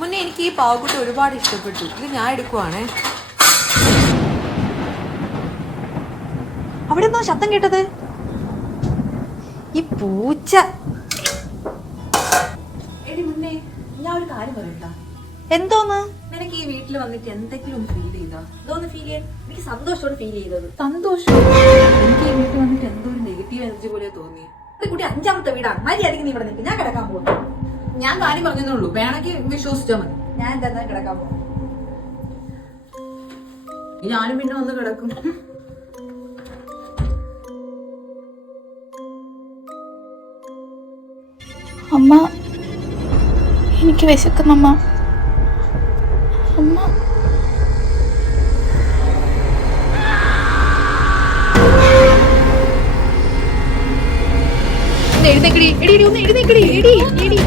മുന്നേ എനിക്ക് ഈ പാവക്കുട്ടി ഒരുപാട് ഇഷ്ടപ്പെട്ടു. ഇത് ഞാൻ എടുക്കുവാണേ. അവിടെ നിന്നോ ശബ്ദം കേട്ടത്? ഈ പൂച്ച. എടി മുന്നേ ഞാൻ ഒരു കാര്യം പറയട്ടാ. എന്തോന്ന്? നിനക്ക് ഈ വീട്ടിൽ വന്നിട്ട് എന്തെങ്കിലും ഫീൽ ചെയ്താ? എന്തോന്ന് ഫീൽ ചെയ്യാൻ? എനിക്ക് സന്തോഷത്തോടെ ഫീൽ ചെയ്തത്. സന്തോഷം? എനിക്ക് ഈ വീട്ടിൽ വന്നിട്ട് എന്തോ ഒരു നെഗറ്റീവ് എനർജി പോലെ തോന്നി. കുട്ടി 5ാമത്തെ വീടാണ്. മര്യാദയ്ക്ക് നീ ഇവിടെ നിൽക്കും. ഞാൻ കിടക്കാൻ പോകുന്നു. ഞാൻ കാര്യം പറഞ്ഞതേ ഉള്ളൂ. വേണമെങ്കിൽ വിശ്വസിച്ചാൽ മതി. ഞാൻ എന്താ കിടക്കാൻ പോകും. ഞാനും പിന്നെ വന്ന് കിടക്കും. അമ്മ, എനിക്ക് വിശക്കുന്നമ്മ. അമ്മ എഴുന്നേക്കടി. എടി ഒന്ന് എഴുന്നേക്കടി. എടി എടി